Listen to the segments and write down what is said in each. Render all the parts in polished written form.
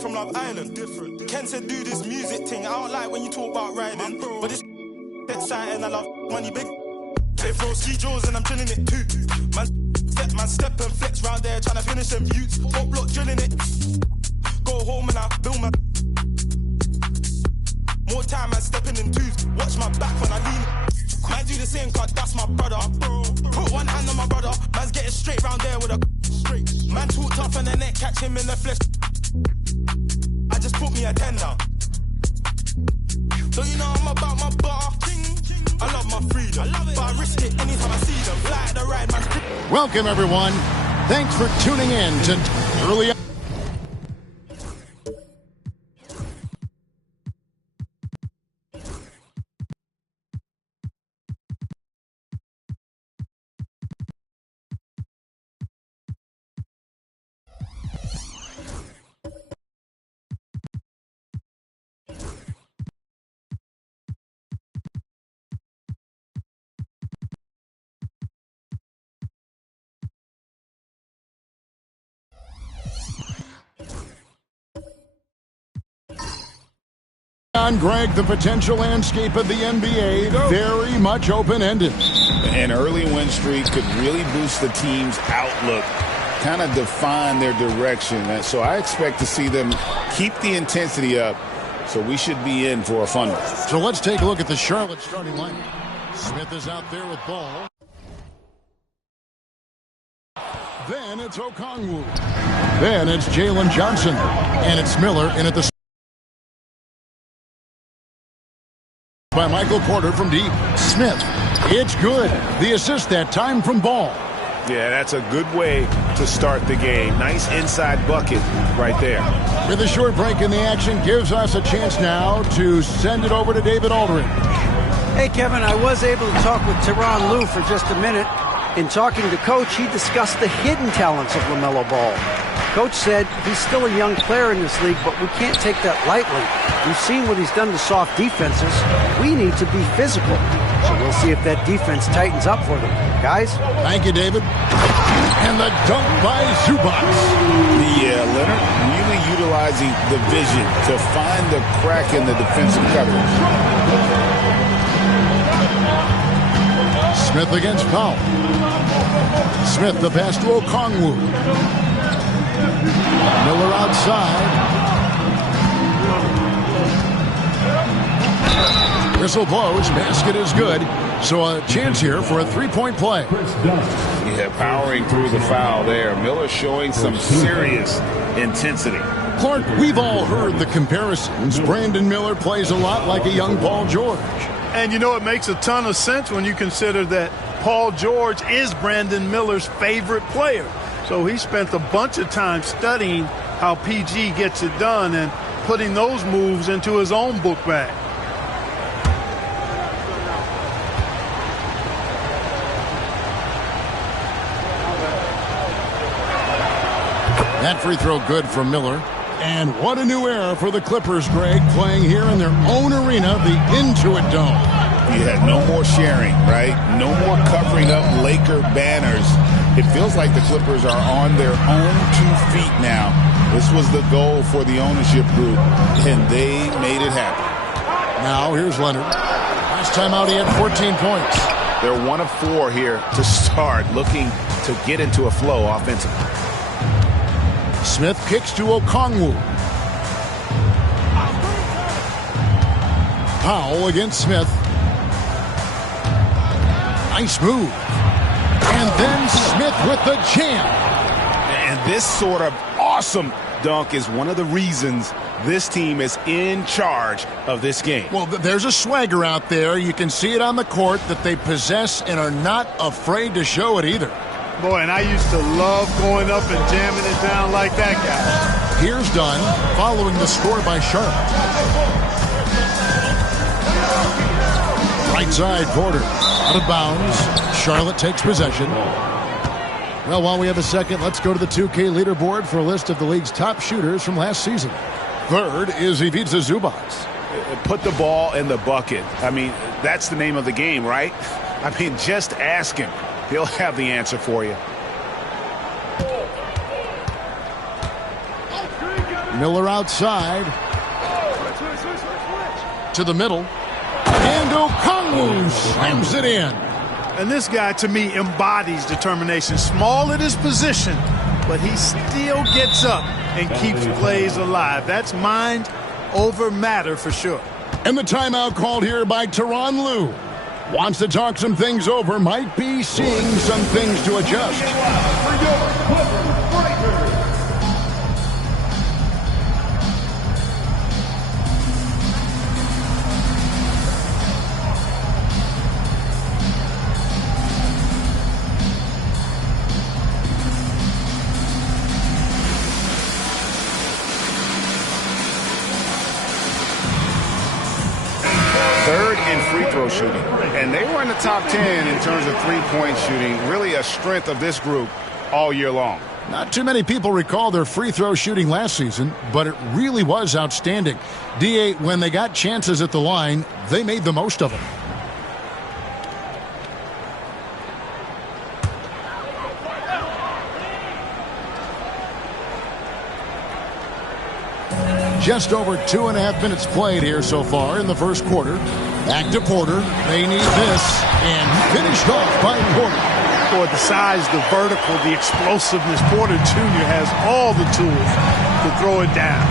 from Love Island. Different. Ken said do this music thing. I don't like when you talk about riding, but this exciting. I love money big. Take flow ski jaws and I'm drilling it too. Man step and flex round there trying to finish them youths. Top block drilling it. Go home and I build my. More time man stepping in twos. Watch my back when I lean. Man do the same cause that's my brother. Put one hand on my brother. Man's getting straight round there with a straight. Man talk tough and the neck catch him in the flesh. I just put me a 10 down. So you know I'm about my bar. I love my freedom, but I risk it anytime I see them. Fly at the ride, man. Welcome everyone. Thanks for tuning in to Early. On Greg, the potential landscape of the NBA very much open-ended. An early win streak could really boost the team's outlook, kind of define their direction. So I expect to see them keep the intensity up. So we should be in for a fun one. So let's take a look at the Charlotte starting lineup. Smith is out there with ball. Then it's Okongwu. Then it's Jalen Johnson. And it's Miller in at the by Michael Porter from deep. Smith, it's good. The assist that time from Ball. Yeah, that's a good way to start the game. Nice inside bucket right there. With a short break in the action, gives us a chance now to send it over to David Aldridge. Hey, Kevin, I was able to talk with Tyronn Lue for just a minute. In talking to Coach, he discussed the hidden talents of LaMelo Ball. Coach said he's still a young player in this league, but we can't take that lightly. We've seen what he's done to soft defenses. We need to be physical. So we'll see if that defense tightens up for them. Guys? Thank you, David. And the dunk by Zubac. Yeah, Leonard really utilizing the vision to find the crack in the defensive coverage. Smith against Powell. Smith the pass to Okongwu. Miller outside. Whistle blows. Basket is good. So a chance here for a three-point play. Yeah, powering through the foul there. Miller showing some serious intensity. Clark, we've all heard the comparisons. Brandon Miller plays a lot like a young Paul George. And, you know, it makes a ton of sense when you consider that Paul George is Brandon Miller's favorite player. So he spent a bunch of time studying how PG gets it done and putting those moves into his own book bag. That free throw good from Miller. And what a new era for the Clippers, Greg, playing here in their own arena, the Intuit Dome. Yeah, no more sharing, right? No more covering up Laker banners. It feels like the Clippers are on their own 2 feet now. This was the goal for the ownership group, and they made it happen. Now here's Leonard. Last time out he had 14 points. They're 1 of 4 here to start, looking to get into a flow offensively. Smith kicks to Okongwu. Powell against Smith. Nice move. And then Smith with the jam. And this sort of awesome dunk is one of the reasons this team is in charge of this game. Well, there's a swagger out there. You can see it on the court that they possess and are not afraid to show it either. Boy, and I used to love going up and jamming it down like that guy. Here's Dunn following the score by Charlotte. Right side, Porter. Out of bounds. Charlotte takes possession. Well, while we have a second, let's go to the 2K leaderboard for a list of the league's top shooters from last season. Third is Ivica Zubac. Put the ball in the bucket. I mean, that's the name of the game, right? I mean, just ask him. He'll have the answer for you. Miller outside. To the middle. And Okongwu slams it in. And this guy, to me, embodies determination. Small at his position, but he still gets up and keeps plays alive. That's mind over matter for sure. And the timeout called here by Tyronn Lue. Wants to talk some things over. Might be seeing some things to adjust. Third in free throw shooting. And they were in the top 10 in terms of three-point shooting. Really a strength of this group all year long. Not too many people recall their free throw shooting last season, but it really was outstanding. D.A., when they got chances at the line, they made the most of them. Just over 2.5 minutes played here so far in the first quarter. Back to Porter. They need this. And finished off by Porter. For the size, the vertical, the explosiveness, Porter Jr. has all the tools to throw it down.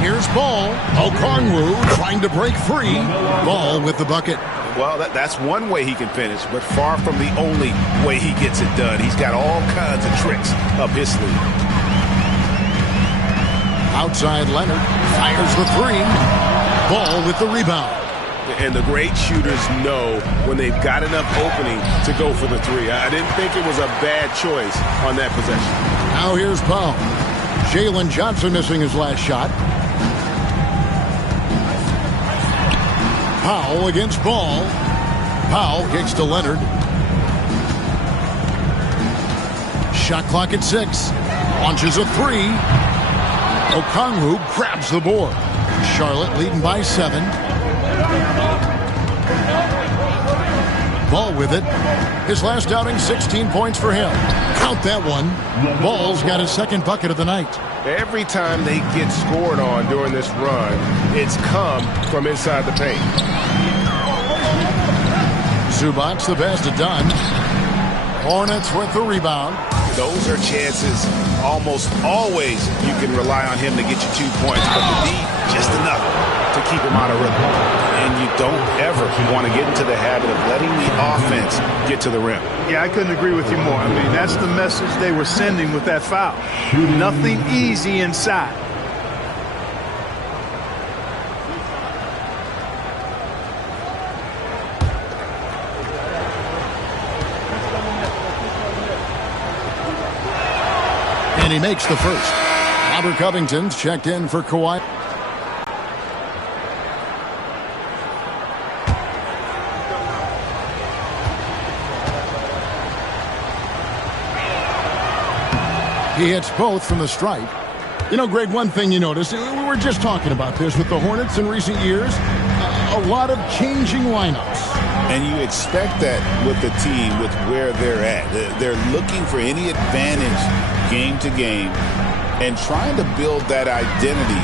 Here's Ball. Okongwu trying to break free. Ball with the bucket. Well, that's one way he can finish, but far from the only way he gets it done. He's got all kinds of tricks up his sleeve. Outside Leonard fires the three. Ball with the rebound. And the great shooters know when they've got enough opening to go for the three. I didn't think it was a bad choice on that possession. Now here's Powell. Jalen Johnson missing his last shot. Powell against Ball. Powell kicks to Leonard. Shot clock at 6. Launches a three. Okongwu grabs the board. Charlotte leading by 7. Ball with it. His last outing, 16 points for him. Count that one. Ball's got his second bucket of the night. Every time they get scored on during this run, it's come from inside the paint. Zubac's the pass to Dunn. Hornets with the rebound. Those are chances almost always you can rely on him to get you 2 points, but the D, just enough to keep him out of rhythm. And you don't ever want to get into the habit of letting the offense get to the rim. Yeah, I couldn't agree with you more. I mean, that's the message they were sending with that foul. Nothing easy inside. And he makes the first. Robert Covington's checked in for Kawhi. He hits both from the stripe. You know, Greg, one thing you notice, we were just talking about this with the Hornets in recent years, a lot of changing lineups. And you expect that with the team, with where they're at. They're looking for any advantage game to game and trying to build that identity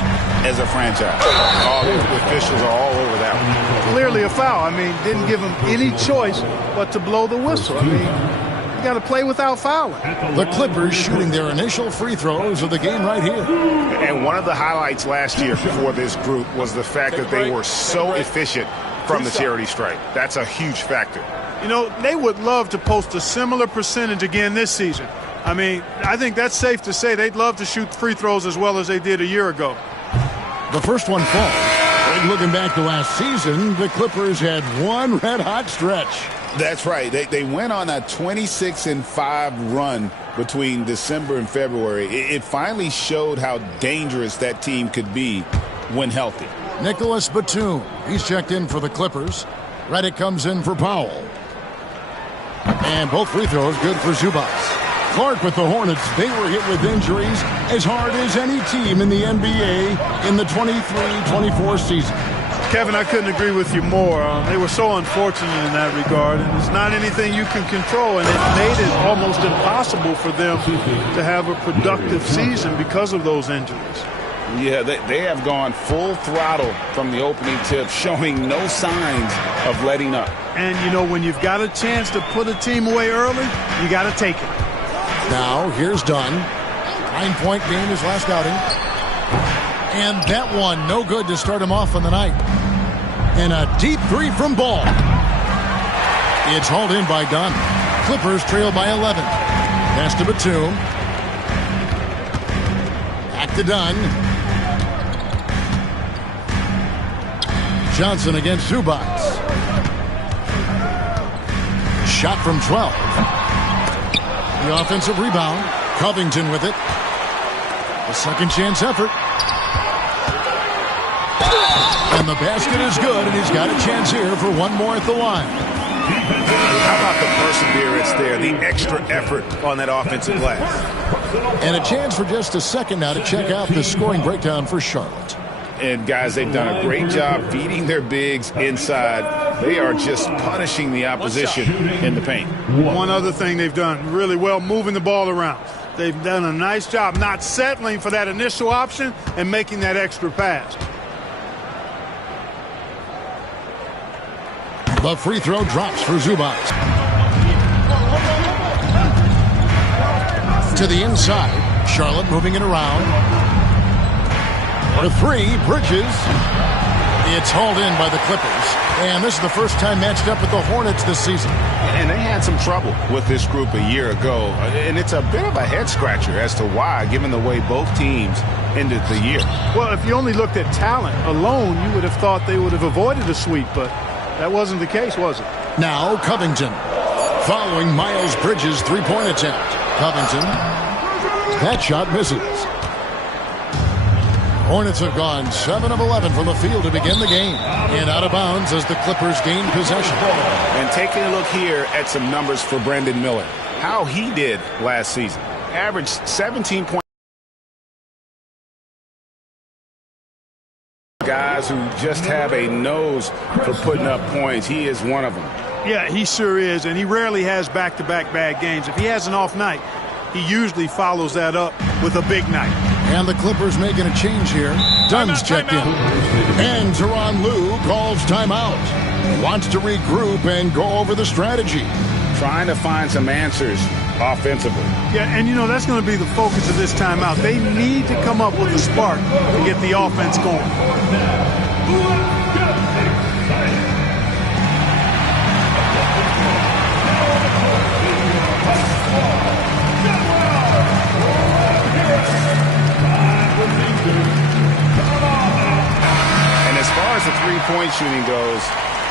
as a franchise. All the officials are all over that one. Clearly a foul. I mean, didn't give him any choice but to blow the whistle. I mean, you got to play without fouling. The Clippers shooting their initial free throws of the game right here. And one of the highlights last year for this group was the fact that they were so efficient from the charity stripe. That's a huge factor. You know, they would love to post a similar percentage again this season. I mean, I think that's safe to say they'd love to shoot free throws as well as they did a year ago. The first one falls. And looking back to last season, the Clippers had one red-hot stretch. That's right. They went on a 26-5 run between December and February. It finally showed how dangerous that team could be when healthy. Nicholas Batum, he's checked in for the Clippers. Reddick comes in for Powell. And both free throws good for Zubac. Clark with the Hornets, they were hit with injuries as hard as any team in the NBA in the 23-24 season. Kevin, I couldn't agree with you more. They were so unfortunate in that regard, and it's not anything you can control, and it made it almost impossible for them to have a productive season because of those injuries. Yeah, they have gone full throttle from the opening tip, showing no signs of letting up. And, you know, when you've got a chance to put a team away early, you got to take it. Now, here's Dunn. 9-point game his last outing. And that one, no good to start him off on the night. And a deep three from Ball. It's hauled in by Dunn. Clippers trail by 11. Pass to Batum. Back to Dunn. Johnson against Zubac. Shot from 12. The offensive rebound. Covington with it. A second chance effort. And the basket is good, and he's got a chance here for one more at the line. How about the perseverance there, the extra effort on that offensive glass? And a chance for just a second now to check out the scoring breakdown for Charlotte. And, guys, they've done a great job feeding their bigs inside. They are just punishing the opposition in the paint. One other thing they've done really well, moving the ball around. They've done a nice job not settling for that initial option and making that extra pass. The free throw drops for Zubac. To the inside. Charlotte moving it around. For three, Bridges. It's hauled in by the Clippers. And this is the first time matched up with the Hornets this season. And they had some trouble with this group a year ago. And it's a bit of a head-scratcher as to why, given the way both teams ended the year. Well, if you only looked at talent alone, you would have thought they would have avoided a sweep, but that wasn't the case, was it? Now Covington. Following Miles Bridges' three-point attempt. Covington. That shot misses. Hornets have gone 7 of 11 from the field to begin the game. And out of bounds as the Clippers gain possession. And taking a look here at some numbers for Brandon Miller. How he did last season. Averaged 17 points. Guys who just have a nose for putting up points. He is one of them. Yeah, he sure is, and he rarely has back-to-back bad games. If he has an off night, he usually follows that up with a big night. And the Clippers making a change here. Dunn's checked in. And Tyronn Lue calls timeout. Wants to regroup and go over the strategy. Trying to find some answers offensively. Yeah, and you know, that's going to be the focus of this timeout. They need to come up with a spark to get the offense going. And as far as the three-point shooting goes,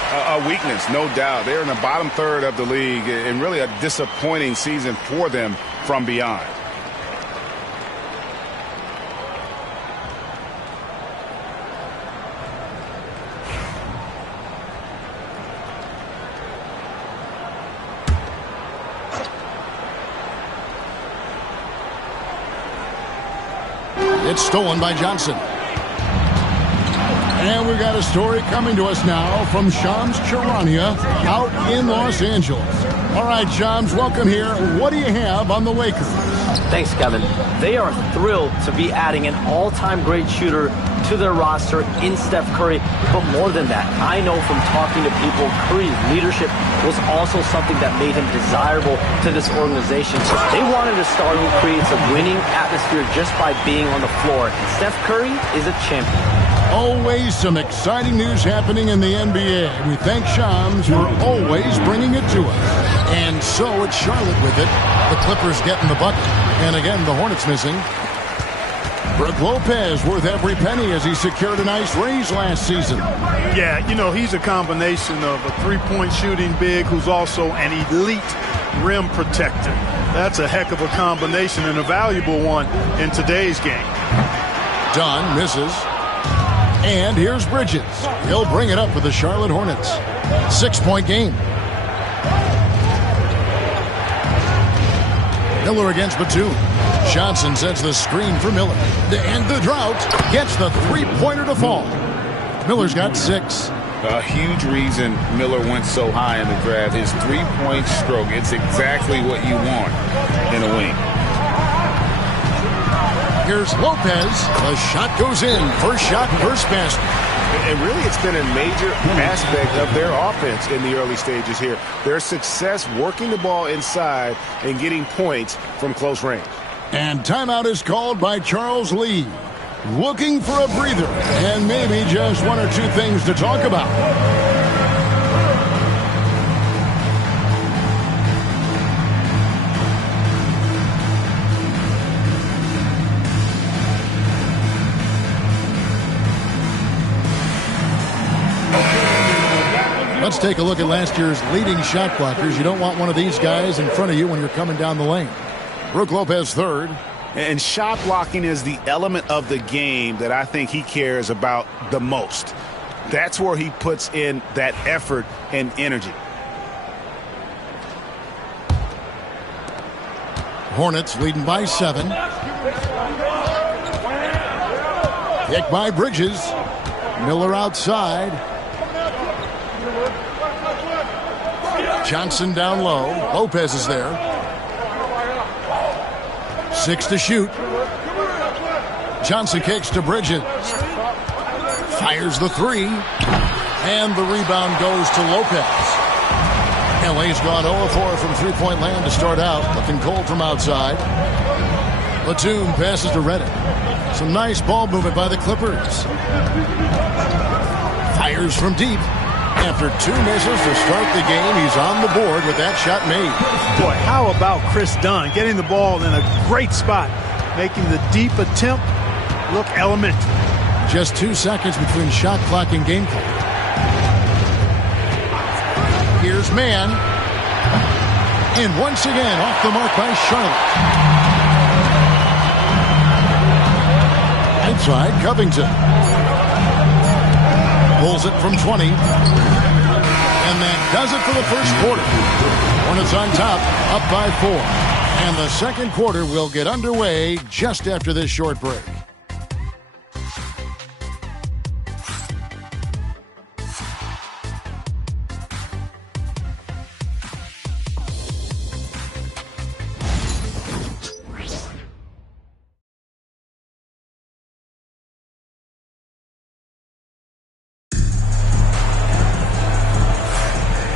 a weakness, no doubt. They're in the bottom third of the league, and really a disappointing season for them from beyond. It's stolen by Johnson. And we've got a story coming to us now from Shams Charania out in Los Angeles. All right, Shams, welcome here. What do you have on the Lakers? Thanks, Kevin. They are thrilled to be adding an all-time great shooter to their roster in Steph Curry. But more than that, I know from talking to people, Curry's leadership was also something that made him desirable to this organization. So they wanted a star who creates a winning atmosphere just by being on the floor. And Steph Curry is a champion. Always some exciting news happening in the NBA. We thank Shams for always bringing it to us. And so it's Charlotte with it. The Clippers getting the bucket. And again, the Hornets missing. Brook Lopez worth every penny as he secured a nice raise last season. Yeah, you know, he's a combination of a three-point shooting big who's also an elite rim protector. That's a heck of a combination and a valuable one in today's game. Dunn misses. And here's Bridges. He'll bring it up for the Charlotte Hornets. 6-point game. Miller against Batum. Johnson sets the screen for Miller. To end the drought, gets the three-pointer to fall. Miller's got 6. A huge reason Miller went so high in the draft. His three-point stroke. It's exactly what you want in a wing. Here's Lopez. The shot goes in. First shot, first basket. And really, it's been a major aspect of their offense in the early stages here. Their success working the ball inside and getting points from close range. And timeout is called by Charles Lee. Looking for a breather and maybe just one or two things to talk about. Let's take a look at last year's leading shot blockers. You don't want one of these guys in front of you when you're coming down the lane. Brook Lopez third. And shot blocking is the element of the game that I think he cares about the most. That's where he puts in that effort and energy. Hornets leading by 7. Kick by Bridges. Miller outside. Johnson down low. Lopez is there. 6 to shoot. Johnson kicks to Bridges. Fires the 3. And the rebound goes to Lopez. LA's gone 0-4 from three-point land to start out. Looking cold from outside. Batum passes to Reddick. Some nice ball movement by the Clippers. Fires from deep. After 2 misses to start the game, he's on the board with that shot made. Boy, how about Chris Dunn getting the ball in a great spot, making the deep attempt look elementary. Just 2 seconds between shot clock and game clock. Here's Mann. And once again, off the mark by Charlotte. Outside, Covington. Pulls it from 20. And that does it for the first quarter. Hornets on top, up by 4. And the second quarter will get underway just after this short break.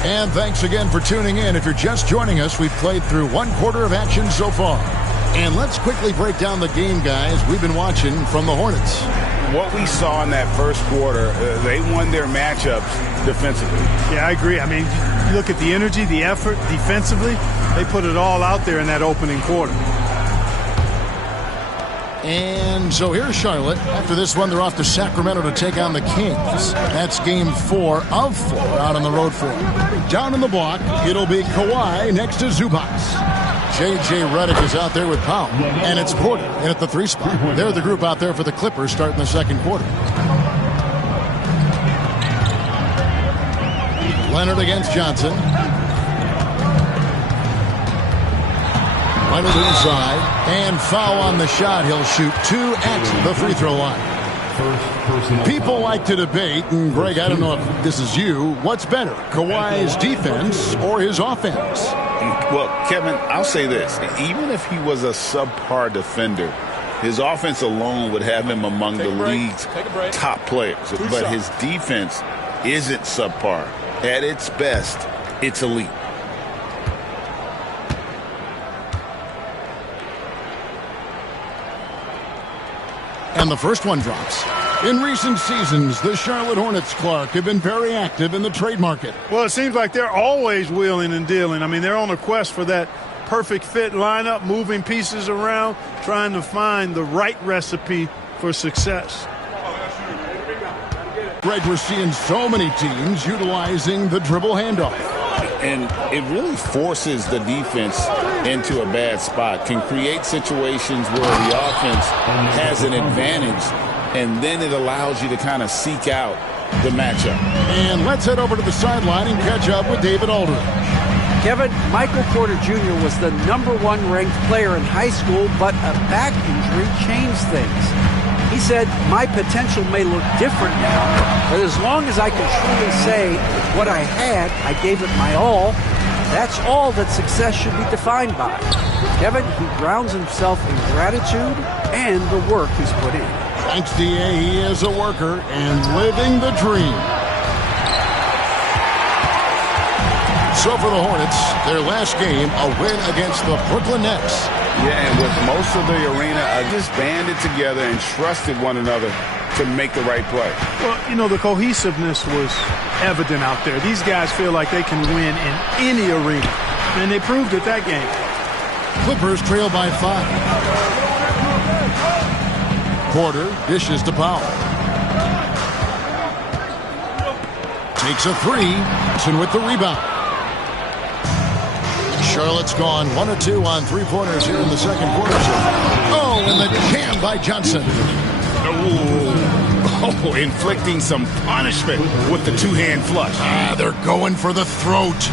And thanks again for tuning in. If you're just joining us, we've played through 1 quarter of action so far. And let's quickly break down the game, guys, we've been watching from the Hornets. What we saw in that first quarter, they won their matchups defensively. Yeah, I agree. I mean, you look at the energy, the effort defensively, they put it all out there in that opening quarter. And so here's Charlotte. After this one, they're off to Sacramento to take on the Kings. That's game 4 of 4 out on the road for them. Down in the block, it'll be Kawhi next to Zubac. J.J. Redick is out there with Powell. And it's Porter in at the 3 spot. They're the group out there for the Clippers starting the second quarter. Leonard against Johnson. Leonard inside. And foul on the shot. He'll shoot 2 at the free throw line. People like to debate, and Greg, I don't know if this is you, what's better, Kawhi's defense or his offense? Well, Kevin, I'll say this. Even if he was a subpar defender, his offense alone would have him among the league's top players. But his defense isn't subpar. At its best, it's elite. And the first one drops. In recent seasons, the Charlotte Hornets, Clark, have been very active in the trade market. Well, it seems like they're always wheeling and dealing. I mean, they're on a quest for that perfect fit lineup, moving pieces around, trying to find the right recipe for success. Greg, we're seeing so many teams utilizing the dribble handoff. And it really forces the defense into a bad spot, can create situations where the offense has an advantage, and then it allows you to kind of seek out the matchup. And let's head over to the sideline and catch up with David Aldridge. Kevin, Michael Porter Jr. was the #1 ranked player in high school, but a back injury changed things. He said, my potential may look different now, but as long as I can truly say what I had, I gave it my all. That's all that success should be defined by. Kevin, he grounds himself in gratitude and the work he's put in. Thanks, D.A. He is a worker and living the dream. So for the Hornets, their last game, a win against the Brooklyn Nets. Yeah, and with most of the arena just banded together and trusted one another to make the right play. Well, you know, the cohesiveness was evident out there. These guys feel like they can win in any arena, and they proved it that game. Clippers trail by 5. Porter dishes to Powell. Takes a 3. Johnson with the rebound. Charlotte's gone 1 of 2 on 3-pointers here in the second quarter. Oh, and the jam by Johnson. Oh, inflicting some punishment with the two-hand flush. They're going for the throat.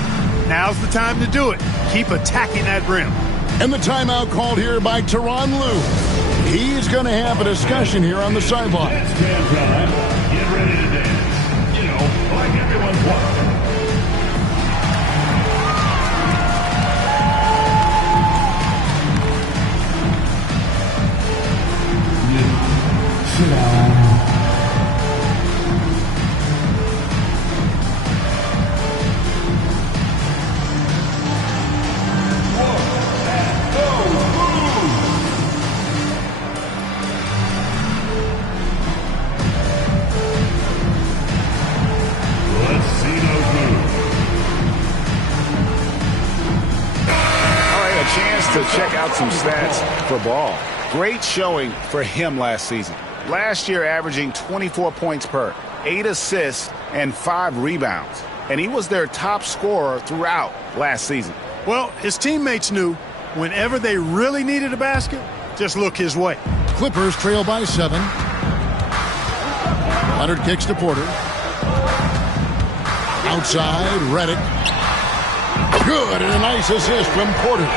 Now's the time to do it. Keep attacking that rim. And the timeout called here by Tyronn Lue. He's going to have a discussion here on the sideline. It's dance time. Get ready to dance. You know, like everyone's watching. Sit down. To check out some stats for Ball. Great showing for him last season. Last year averaging 24 points per, 8 assists, and 5 rebounds. And he was their top scorer throughout last season. Well, his teammates knew whenever they really needed a basket, just look his way. Clippers trail by 7. Leonard kicks to Porter. Outside, Redick. Good, and a nice assist from Porter.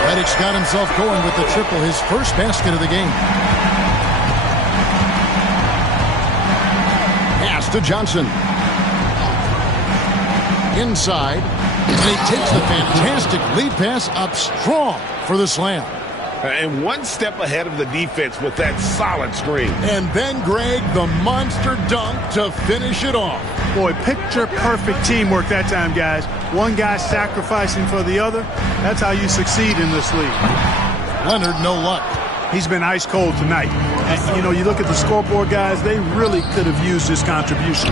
Redick's got himself going with the triple, his first basket of the game. Pass to Johnson. Inside. And he takes the fantastic lead pass up strong for the slam. And one step ahead of the defense with that solid screen. And then Greg, the monster dunk to finish it off. Boy, picture-perfect teamwork that time, guys. One guy sacrificing for the other. That's how you succeed in this league. Leonard, no luck. He's been ice cold tonight. And, you know, you look at the scoreboard, guys, they really could have used his contribution.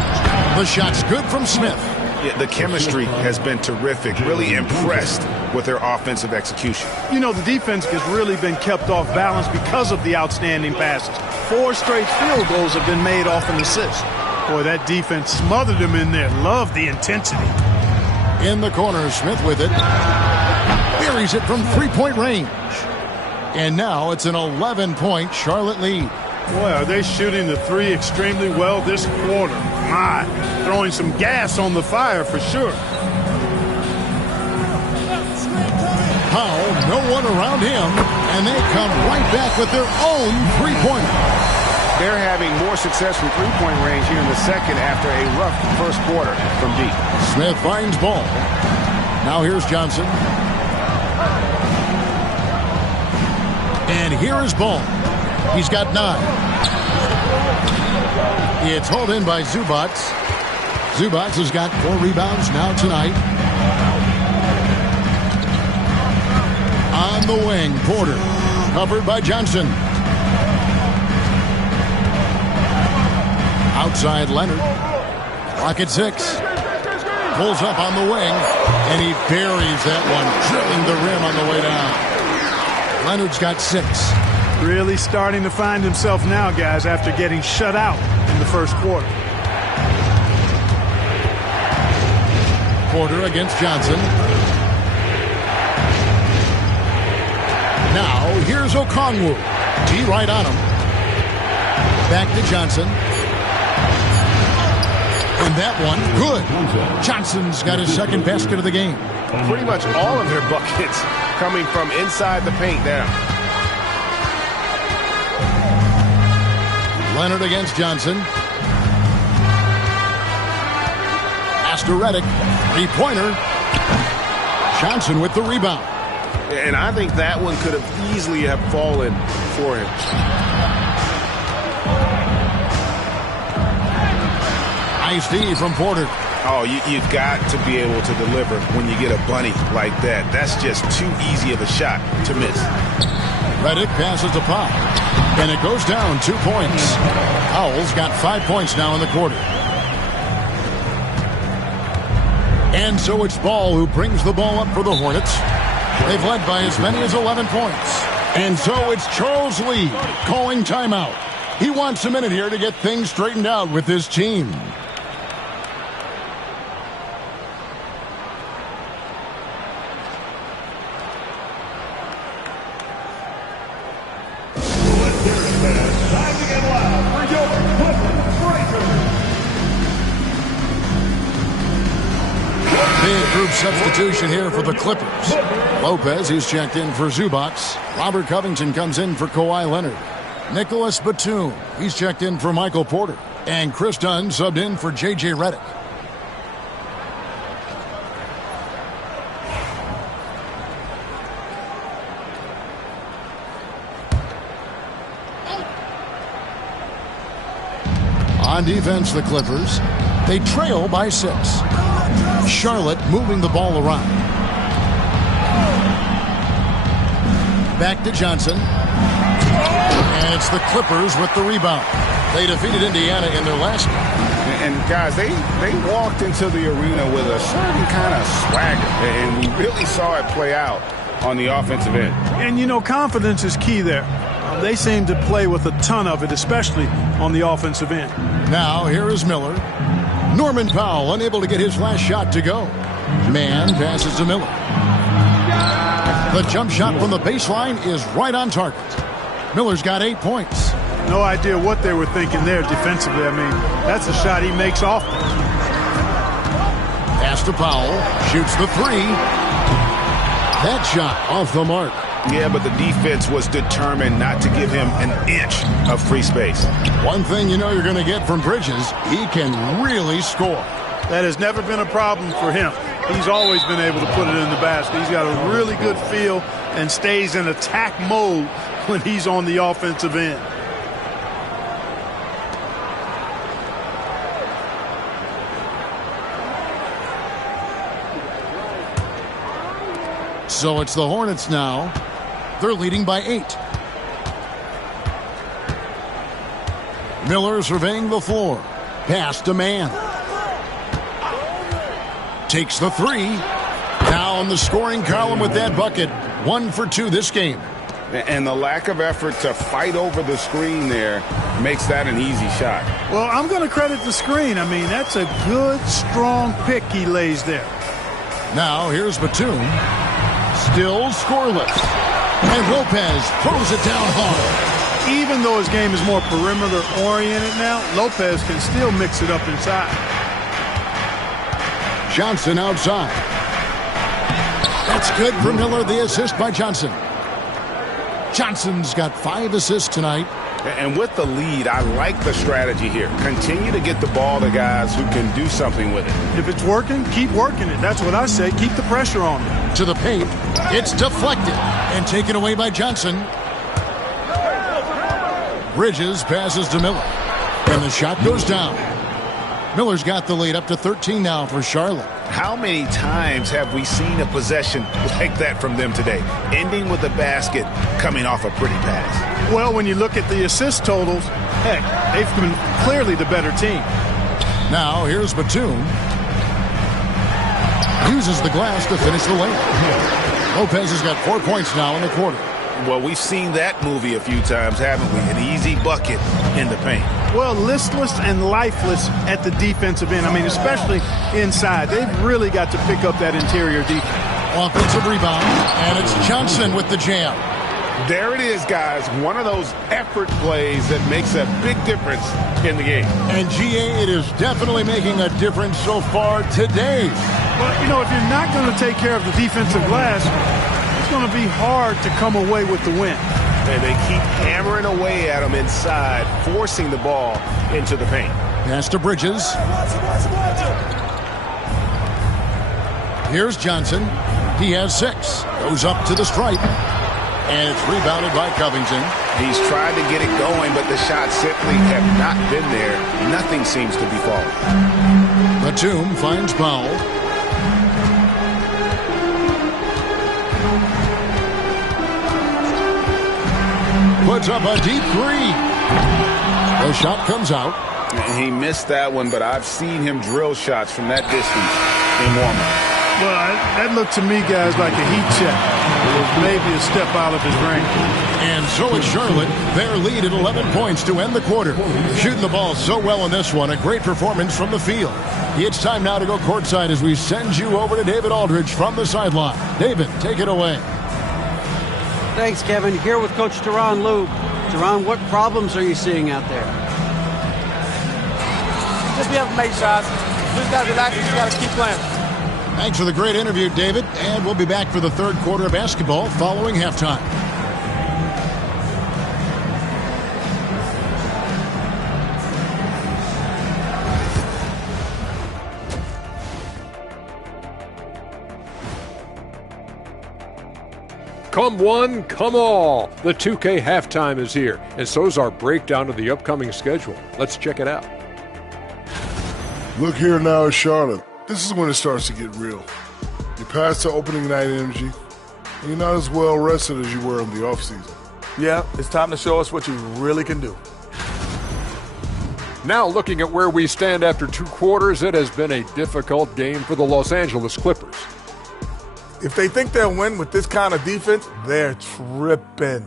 The shot's good from Smith. Yeah, the chemistry has been terrific. Really impressed with their offensive execution. You know, the defense has really been kept off balance because of the outstanding passes. 4 straight field goals have been made off an assist. Boy, that defense smothered him in there. Love the intensity. In the corner, Smith with it. Buries it from 3-point range. And now it's an 11-point Charlotte lead. Boy, are they shooting the 3 extremely well this quarter. My, throwing some gas on the fire for sure. Powell, no one around him, and they come right back with their own 3-pointer. They're having more success from three-point range here in the second after a rough first quarter from deep. Smith finds Ball. Now here's Johnson. And here is Ball. He's got 9. It's hauled in by Zubac. Zubac has got 4 rebounds now tonight. On the wing, Porter. Covered by Johnson. Outside Leonard. Clock at 6. Pulls up on the wing. And he buries that one, drilling the rim on the way down. Leonard's got 6. Really starting to find himself now, guys, after getting shut out in the first quarter. Porter against Johnson. Now, here's Okongwu. D right on him. Back to Johnson. And that one, good. Johnson's got his second basket of the game. pretty much all of their buckets coming from inside the paint now. Leonard against Johnson. Pass to Redick. Three-pointer. Johnson with the rebound. And I think that one could have easily have fallen for him. Nice D from Porter. Oh, you've got to be able to deliver when you get a bunny like that. That's just too easy of a shot to miss. Redick passes to Powell. And it goes down 2 points. Powell's got 5 points now in the quarter. And so it's Ball who brings the ball up for the Hornets. They've led by as many as 11 points. And so it's Charles Lee calling timeout. He wants a minute here to get things straightened out with his team. Group substitution here for the Clippers. Lopez, he's checked in for Zubac. Robert Covington comes in for Kawhi Leonard. Nicholas Batum, he's checked in for Michael Porter. And Chris Dunn subbed in for J.J. Redick. On defense, the Clippers, they trail by 6. Charlotte moving the ball around. Back to Johnson. And it's the Clippers with the rebound. They defeated Indiana in their last game. And guys, they walked into the arena with a certain kind of swagger. And we really saw it play out on the offensive end. And, you know, confidence is key there. They seem to play with a ton of it, especially on the offensive end. Now, here is Miller. Norman Powell unable to get his last shot to go. Man passes to Miller. The jump shot from the baseline is right on target. Miller's got 8 points. No idea what they were thinking there defensively. I mean, that's a shot he makes often. Pass to Powell. Shoots the 3. That shot off the mark. Yeah, but the defense was determined not to give him an inch of free space. One thing you know you're going to get from Bridges, he can really score. That has never been a problem for him. He's always been able to put it in the basket. He's got a really good feel and stays in attack mode when he's on the offensive end. So it's the Hornets now. They're leading by 8. Miller surveying the floor. Pass to Man. Takes the 3. Now on the scoring column with that bucket. 1 for 2 this game. And the lack of effort to fight over the screen there makes that an easy shot. Well, I'm going to credit the screen. I mean, that's a good, strong pick he lays there. Now here's Batum. Still scoreless. And Lopez throws it down hard. Even though his game is more perimeter-oriented now, Lopez can still mix it up inside. Johnson outside. That's good for Miller, the assist by Johnson. Johnson's got 5 assists tonight. And with the lead, I like the strategy here. Continue to get the ball to guys who can do something with it. If it's working, keep working it. That's what I say. Keep the pressure on it. To the paint. It's deflected and taken away by Johnson. Bridges passes to Miller. And the shot goes down. Miller's got the lead up to 13 now for Charlotte. How many times have we seen a possession like that from them today? Ending with a basket, coming off a pretty pass. Well, when you look at the assist totals, heck, they've been clearly the better team. Now, here's Batum. Uses the glass to finish the layup. Lopez has got 4 points now in the quarter. Well, we've seen that movie a few times, haven't we? An easy bucket in the paint. Well, listless and lifeless at the defensive end. I mean, especially inside. They've really got to pick up that interior defense. Offensive rebound, and it's Johnson with the jam. There it is, guys. One of those effort plays that makes a big difference in the game. And GA, it is definitely making a difference so far today. Well, you know, if you're not going to take care of the defensive glass, it's going to be hard to come away with the win. And they keep hammering away at him inside, forcing the ball into the paint. Pass to Bridges. Here's Johnson. He has 6. Goes up to the stripe. And it's rebounded by Covington. He's tried to get it going, but the shots simply have not been there. Nothing seems to be falling. Batum finds Powell. Puts up a deep 3. The shot comes out. He missed that one, but I've seen him drill shots from that distance in warm-up. Well, that looked to me, guys, like a heat check. It was maybe a step out of his range. And so it's Charlotte. Their lead at 11 points to end the quarter. Shooting the ball so well in this one. A great performance from the field. It's time now to go courtside as we send you over to David Aldridge from the sideline. David, take it away. Thanks, Kevin. Here with Coach Tyronn Lue. Tyronn, what problems are you seeing out there? Just be able to make shots. Just got to relax. Just got to keep playing. Thanks for the great interview, David. And we'll be back for the third quarter of basketball following halftime. Come one, come all. The 2K halftime is here, and so's our breakdown of the upcoming schedule. Let's check it out. Look here now at Charlotte. This is when it starts to get real. You're past the opening night energy, and you're not as well rested as you were in the offseason. Yeah, it's time to show us what you really can do. Now looking at where we stand after 2 quarters, it has been a difficult game for the Los Angeles Clippers. If they think they'll win with this kind of defense, they're tripping.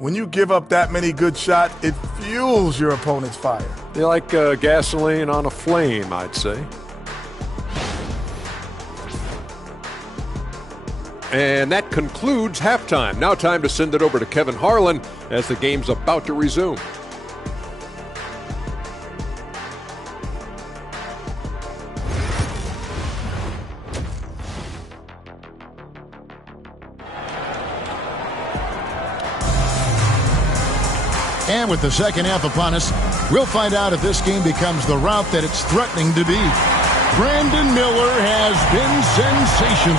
When you give up that many good shots, it fuels your opponent's fire. They're like gasoline on a flame, I'd say. And that concludes halftime. Now time to send it over to Kevin Harlan as the game's about to resume. And with the second half upon us, we'll find out if this game becomes the rout that it's threatening to be. Brandon Miller has been sensational.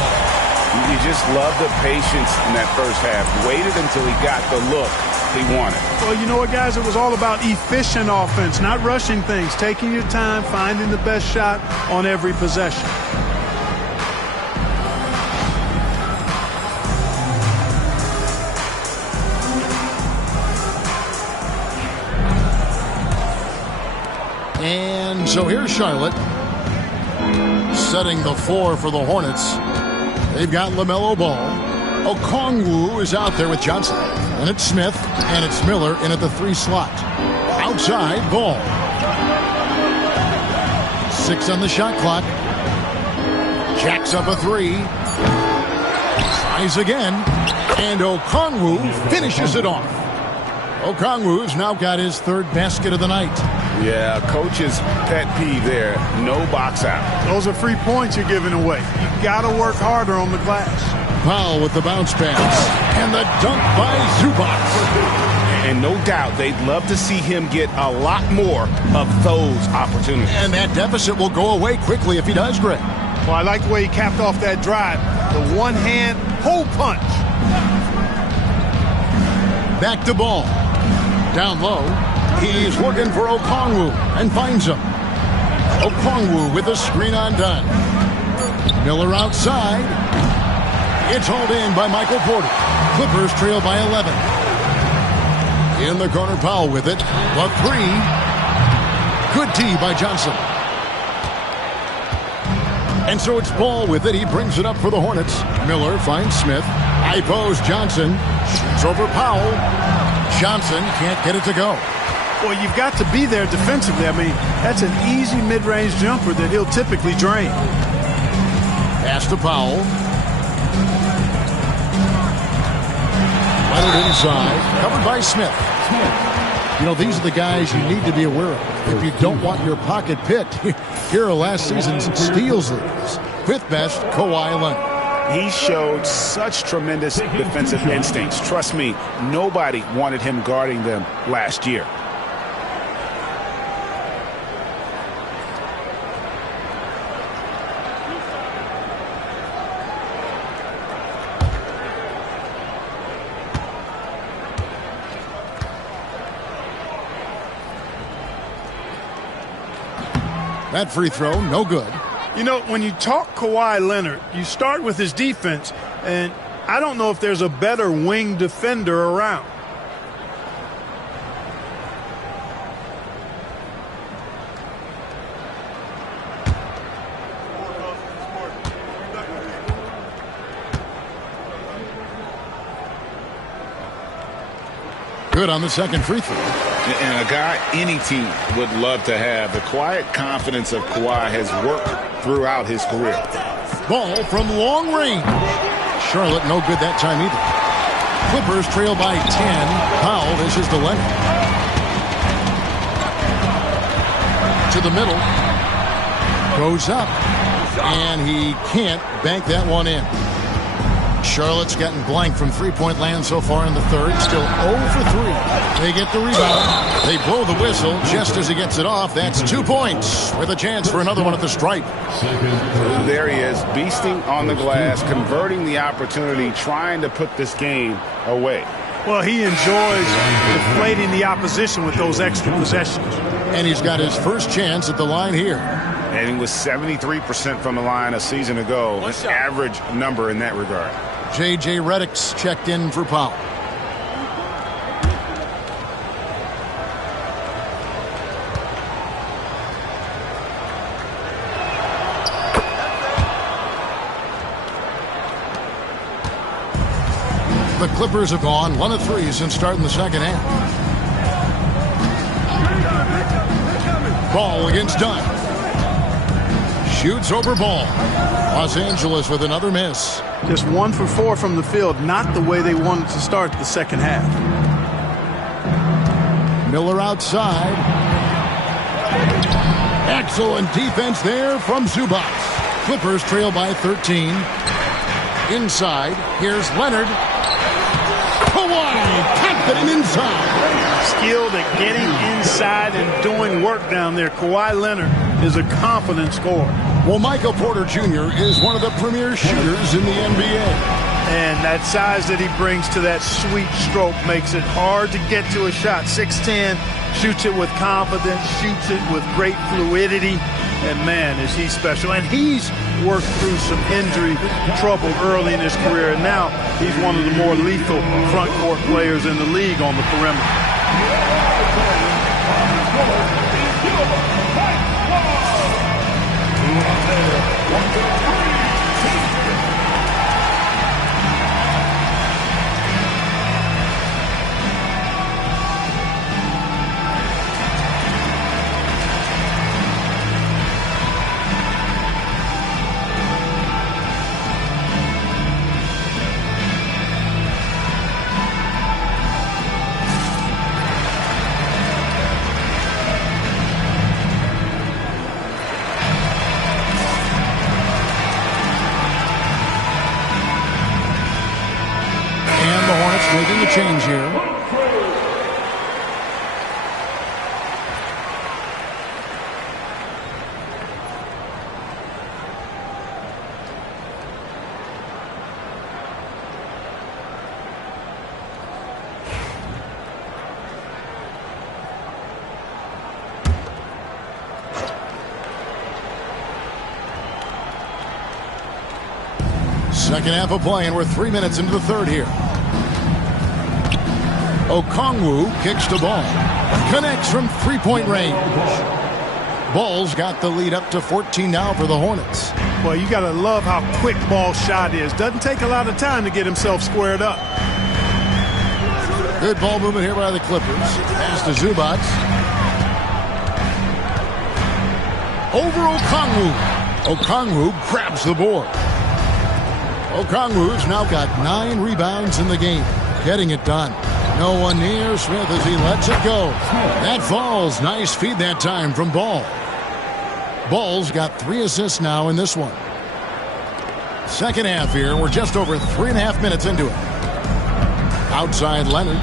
You just love the patience in that first half. Waited until he got the look he wanted. Well, you know what, guys? It was all about efficient offense, not rushing things, taking your time, finding the best shot on every possession. And so here's Charlotte setting the 4 for the Hornets. They've got LaMelo Ball. Okongwu is out there with Johnson. And it's Smith, and it's Miller in at the 3 slot. Outside, Ball. 6 on the shot clock. Jacks up a 3. Tries again. And Okongwu finishes it off. Okongwu's now got his 3rd basket of the night. Yeah, coach's pet peeve there. No box out. Those are free points you're giving away. You got to work harder on the glass. Powell with the bounce pass. And the dunk by Zubac. And no doubt they'd love to see him get a lot more of those opportunities. And that deficit will go away quickly if he does, Greg. Well, I like the way he capped off that drive. The one-hand hole punch. Back to Ball. Down low. He's looking for Okongwu and finds him. Okongwu with a screen undone. Miller outside. It's hauled in by Michael Porter. Clippers trail by 11. In the corner, Powell with it. The 3. Good tee by Johnson. And so it's Ball with it. He brings it up for the Hornets. Miller finds Smith. High post Johnson. Shoots over Powell. Johnson can't get it to go. Well, you've got to be there defensively. I mean, that's an easy mid-range jumper that he'll typically drain. Pass to Powell. Leonard inside, covered by Smith. You know, these are the guys you need to be aware of if you don't want your pocket picked. Here are last season's steals leaders. Fifth best, Kawhi Leonard. He showed such tremendous defensive instincts. Trust me, nobody wanted him guarding them last year. That free throw, no good. You know, when you talk Kawhi Leonard, you start with his defense, and I don't know if there's a better wing defender around. Good on the second free throw. And a guy any team would love to have. The quiet confidence of Kawhi has worked throughout his career. Ball from long range. Charlotte no good that time either. Clippers trail by 10. Powell dishes to Leonard. To the middle. Goes up. And he can't bank that one in. Charlotte's gotten blank from three-point land so far in the third. Still 0 for 3. They get the rebound. They blow the whistle just as he gets it off. That's 2 points with a chance for another one at the stripe. There he is, beasting on the glass, converting the opportunity, trying to put this game away. Well, he enjoys deflating the opposition with those extra possessions. And he's got his first chance at the line here. And he was 73% from the line a season ago. An average number in that regard. J.J. Redick's checked in for Powell. The Clippers have gone 1 of 3 since starting the second half. Ball against Dunn. Shoots over Ball. Los Angeles with another miss. Just 1 for 4 from the field. Not the way they wanted to start the second half. Miller outside. Excellent defense there from Zubac. Clippers trail by 13. Inside. Here's Leonard. Kawhi tapped it inside. Skilled at getting inside and doing work down there. Kawhi Leonard is a confident scorer. Well, Michael Porter Jr. is one of the premier shooters in the NBA. And that size that he brings to that sweet stroke makes it hard to get to a shot. 6'10", shoots it with confidence, shoots it with great fluidity. And, man, is he special. And he's worked through some injury trouble early in his career. And now he's one of the more lethal front court players in the league on the perimeter. Making a change here. Second half of play, and we're 3 minutes into the third here. Okongwu kicks the ball. Connects from three-point range. Ball's got the lead up to 14 now for the Hornets. Well, you got to love how quick Ball shot is. Doesn't take a lot of time to get himself squared up. Good ball movement here by the Clippers. Pass to Zubac. Over Okongwu. Okongwu grabs the board. Okongwu's now got 9 rebounds in the game. getting it done. No one near Smith as he lets it go. That falls. Nice feed that time from Ball. Ball's got 3 assists now in this one. Second half here. We're just over 3.5 minutes into it. Outside Leonard.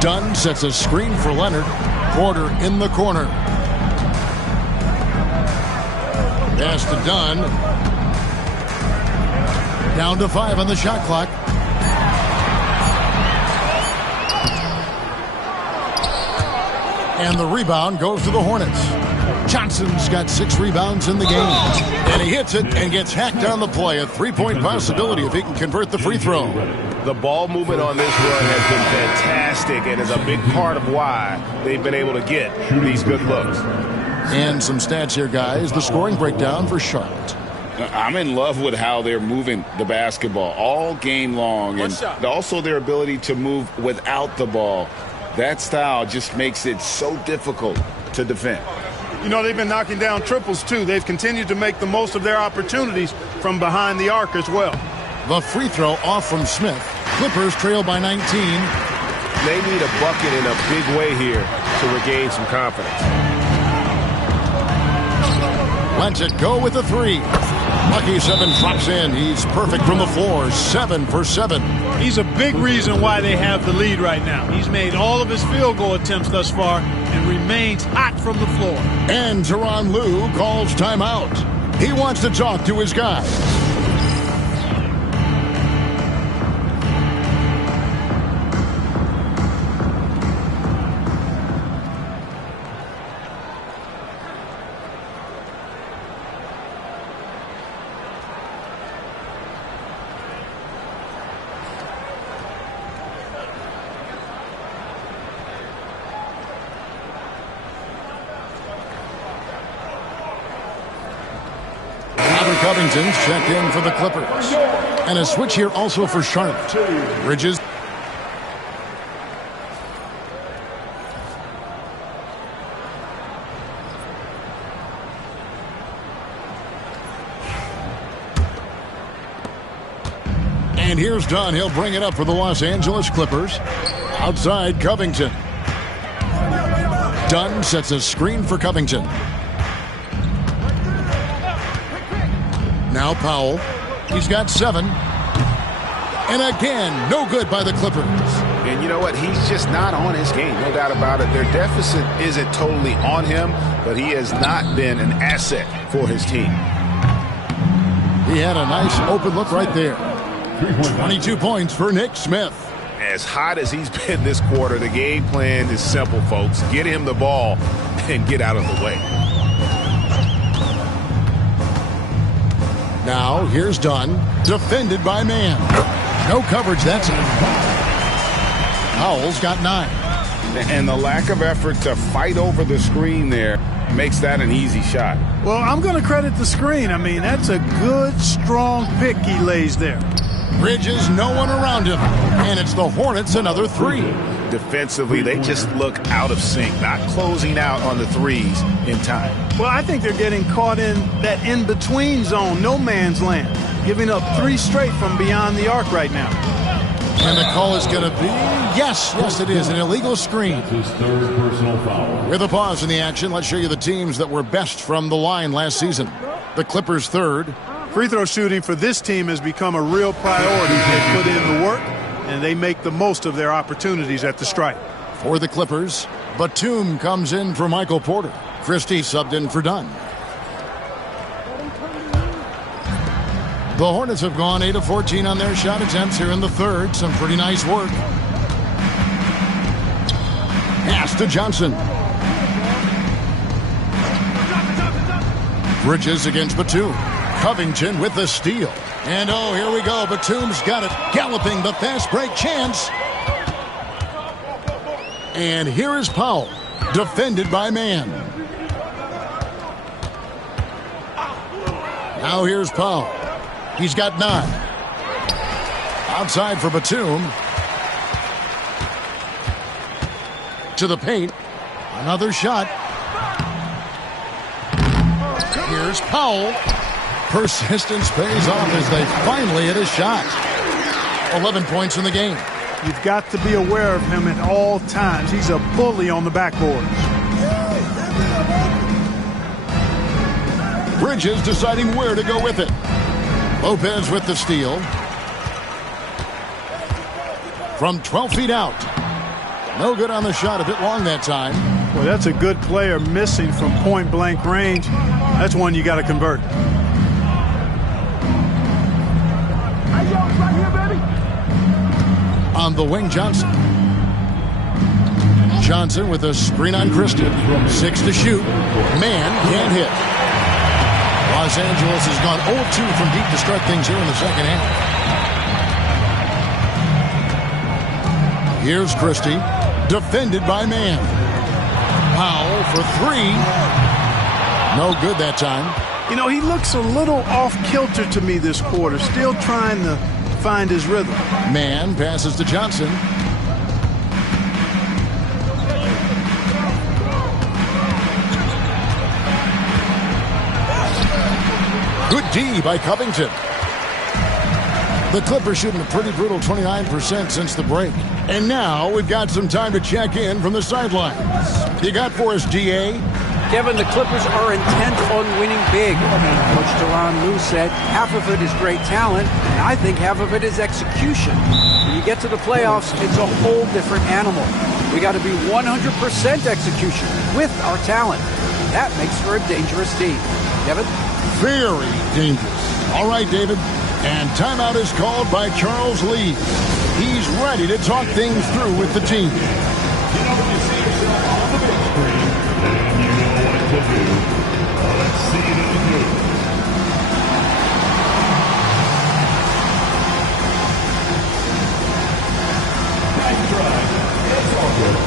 Dunn sets a screen for Leonard. Porter in the corner. Pass to Dunn. Down to 5 on the shot clock. And the rebound goes to the Hornets. Johnson's got 6 rebounds in the game. And he hits it and gets hacked on the play. A 3-point possibility if he can convert the free throw. The ball movement on this run has been fantastic and is a big part of why they've been able to get these good looks. And some stats here, guys. The scoring breakdown for Charlotte. I'm in love with how they're moving the basketball all game long, and also their ability to move without the ball. That style just makes it so difficult to defend. You know, they've been knocking down triples, too. They've continued to make the most of their opportunities from behind the arc as well. The free throw off from Smith. Clippers trail by 19. They need a bucket in a big way here to regain some confidence. Lets it go with the 3. Lucky 7 drops in. He's perfect from the floor. 7 for 7. He's a big reason why they have the lead right now. He's made all of his field goal attempts thus far and remains hot from the floor. And Tyronn Lue calls timeout. He wants to talk to his guys. Covington's checked in for the Clippers. And a switch here also for Charlotte. Bridges. And here's Dunn. He'll bring it up for the Los Angeles Clippers. Outside Covington. Dunn sets a screen for Covington. Now Powell. He's got 7. And again, no good by the Clippers. And you know what? He's just not on his game. No doubt about it. Their deficit isn't totally on him, but he has not been an asset for his team. He had a nice open look right there. 22 points for Nick Smith. As hot as he's been this quarter, the game plan is simple, folks. Get him the ball and get out of the way. Now, here's Dunn, defended by Man. No coverage, that's it. Powell's got 9. And the lack of effort to fight over the screen there makes that an easy shot. Well, I'm going to credit the screen. I mean, that's a good, strong pick he lays there. Bridges, no one around him. And it's the Hornets, another 3. Defensively, they just look out of sync, not closing out on the threes in time. Well, I think they're getting caught in that in-between zone, no man's land, giving up 3 straight from beyond the arc right now. And the call is going to be, yes, it is, an illegal screen. His 3rd personal foul. With a pause in the action, let's show you the teams that were best from the line last season. The Clippers 3rd. Free throw shooting for this team has become a real priority. They put in the work, and they make the most of their opportunities at the stripe. For the Clippers, Batum comes in for Michael Porter. Christie subbed in for Dunn. The Hornets have gone 8 of 14 on their shot attempts here in the 3rd. Some pretty nice work. Pass to Johnson. Bridges against Batum. Covington with the steal. And oh, here we go. Batum's got it. Galloping the fast break chance. And here is Powell. Defended by Man. Now here's Powell. He's got 9. Outside for Batum. To the paint. Another shot. Here's Powell. Persistence pays off as they finally hit a shot. 11 points in the game. You've got to be aware of him at all times. He's a bully on the backboard. Bridges deciding where to go with it. Lopez with the steal. From 12 feet out. No good on the shot, a bit long that time. Well, that's a good player missing from point-blank range. That's one you got to convert. On the wing, Johnson. Johnson with a screen on Christie. 6 to shoot. Man can't hit. Los Angeles has gone 0-2 from deep to start things here in the second half. Here's Christie. Defended by Man. Powell for 3. No good that time. You know, he looks a little off-kilter to me this quarter. Still trying to find his rhythm. Man passes to Johnson. Good D by Covington. The Clippers shooting a pretty brutal 29% since the break. And now we've got some time to check in from the sidelines. You got for us, GA? Kevin, the Clippers are intent on winning big. Coach Tyronn Lue said half of it is great talent, and I think half of it is execution. When you get to the playoffs, it's a whole different animal. We got to be 100% execution with our talent. That makes for a dangerous team. Kevin? Very dangerous. All right, David. And timeout is called by Charles Lee. He's ready to talk things through with the team. You know when you see yourself on the big screen, then you know what to do. Let's see those moves. Nice drive. It's all good.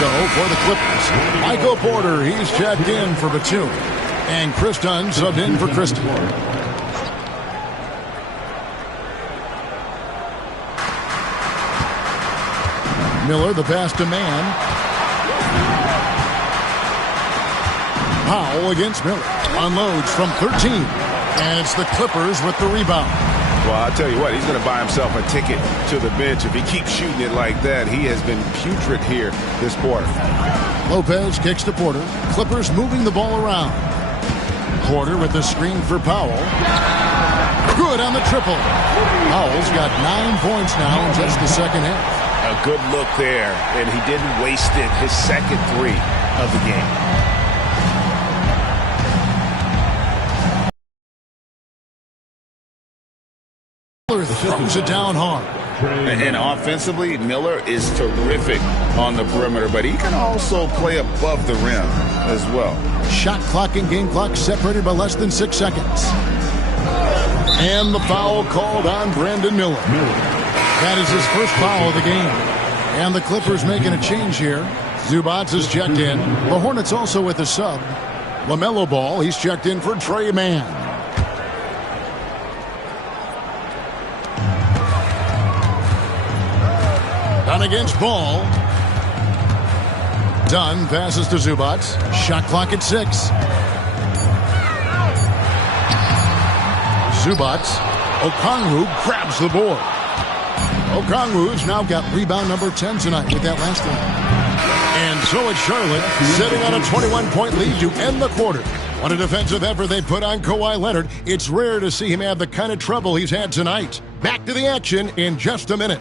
So for the Clippers, Michael Porter, he's checked in for Batum. And Chris Dunn subbed in for Christie. Miller, the pass to Man. Powell against Miller. Unloads from 13. And it's the Clippers with the rebound. Well, I'll tell you what, he's going to buy himself a ticket to the bench. If he keeps shooting it like that, he has been putrid here this quarter. Lopez kicks to Porter. Clippers moving the ball around. Porter with the screen for Powell. Good on the triple. Powell's got 9 points now in just the second half. A good look there, and he didn't waste it. His second 3 of the game. Throws it down hard. And offensively, Miller is terrific on the perimeter, but he can also play above the rim as well. Shot clock and game clock separated by less than 6 seconds. And the foul called on Brandon Miller. That is his first foul of the game. And the Clippers making a change here. Zubats is checked in. The Hornets also with a sub. LaMelo Ball, he's checked in for Trey Mann. Dunn against Ball. Dunn passes to Zubats. Shot clock at 6. Zubats. Okongwu grabs the board. Okongwu's now got rebound number 10 tonight with that last one. And so it's Charlotte sitting on a 21-point lead to end the quarter. What a defensive effort they put on Kawhi Leonard. It's rare to see him have the kind of trouble he's had tonight. Back to the action in just a minute.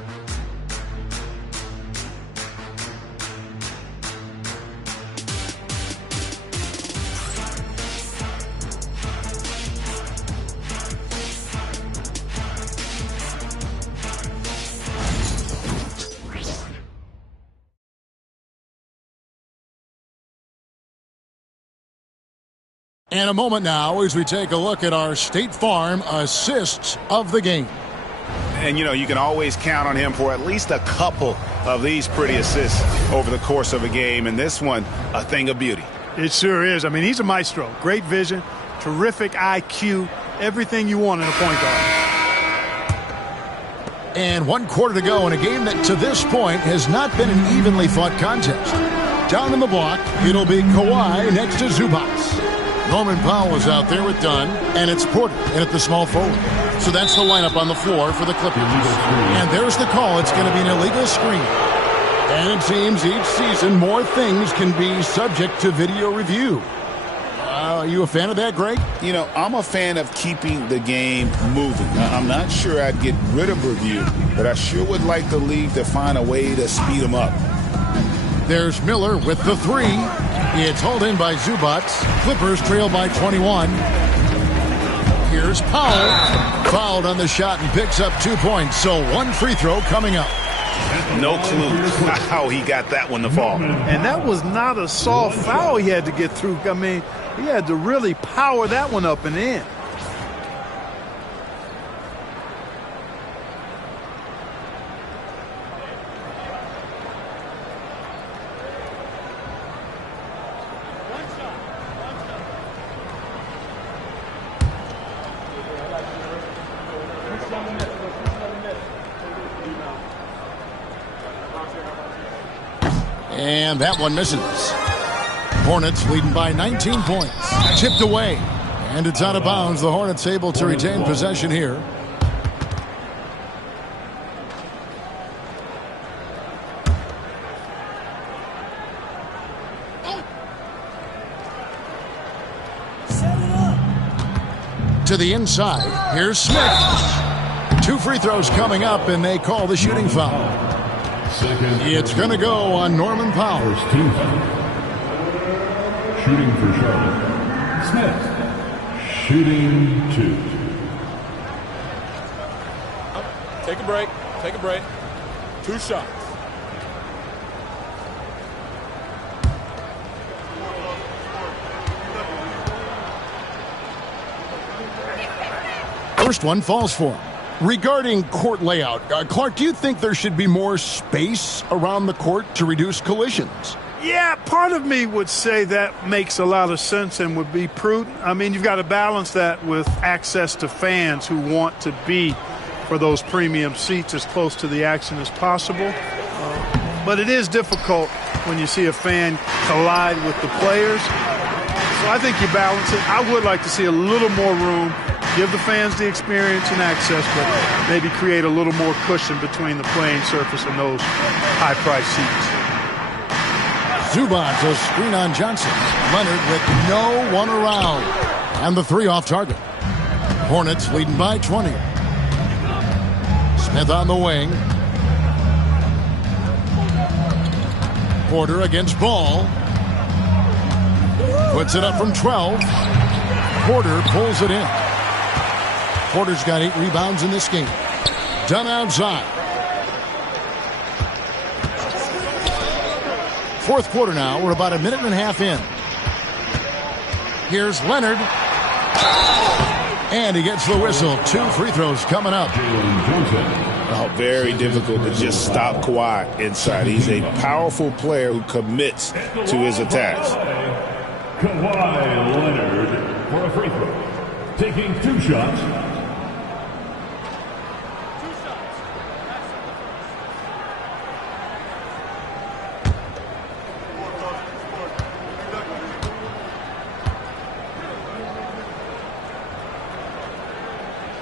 And a moment now as we take a look at our State Farm assists of the game. And, you know, you can always count on him for at least a couple of these pretty assists over the course of a game. And this one, a thing of beauty. It sure is. I mean, he's a maestro. Great vision, terrific IQ, everything you want in a point guard. And 1 quarter to go in a game that to this point has not been an evenly fought contest. Down in the block, it'll be Kawhi next to Zubac. Norman Powell is out there with Dunn, and it's Porter in at the small forward. So that's the lineup on the floor for the Clippers. And there's the call. It's going to be an illegal screen. And it seems each season more things can be subject to video review. Are you a fan of that, Greg? You know, I'm a fan of keeping the game moving. I'm not sure I'd get rid of review, but I sure would like the league to find a way to speed them up. There's Miller with the 3. It's hauled in by Zubac. Clippers trail by 21. Here's Powell. Fouled on the shot and picks up 2 points. So 1 free throw coming up. No clue how he got that one to fall. And that was not a soft foul he had to get through. I mean, he had to really power that one up and in. And that one misses. Hornets leading by 19 points. Chipped away. And it's out of bounds. The Hornets able to retain possession here. To the inside. Here's Smith. 2 free throws coming up, and they call the shooting foul. It's going to go on Norman Powell. Shooting for Charlotte. Smith. Shooting 2. Take a break. Take a break. 2 shots. First one falls for him. Regarding court layout, Clark, do you think there should be more space around the court to reduce collisions? Yeah, part of me would say that makes a lot of sense and would be prudent. I mean, you've got to balance that with access to fans who want to be for those premium seats as close to the action as possible. But it is difficult when you see a fan collide with the players. So I think you balance it. I would like to see a little more room. Give the fans the experience and access, but maybe create a little more cushion between the playing surface and those high-priced seats. Zubac, a screen on Johnson. Leonard with no one around. And the 3 off target. Hornets leading by 20. Smith on the wing. Porter against Ball. Puts it up from 12. Porter pulls it in. Porter's got 8 rebounds in this game. Done outside. 4th quarter now. We're about a minute and a half in. Here's Leonard. And he gets the whistle. 2 free throws coming up. Oh, very difficult to just stop Kawhi inside. He's a powerful player who commits to his attacks. Kawhi Leonard for a free throw. Taking 2 shots.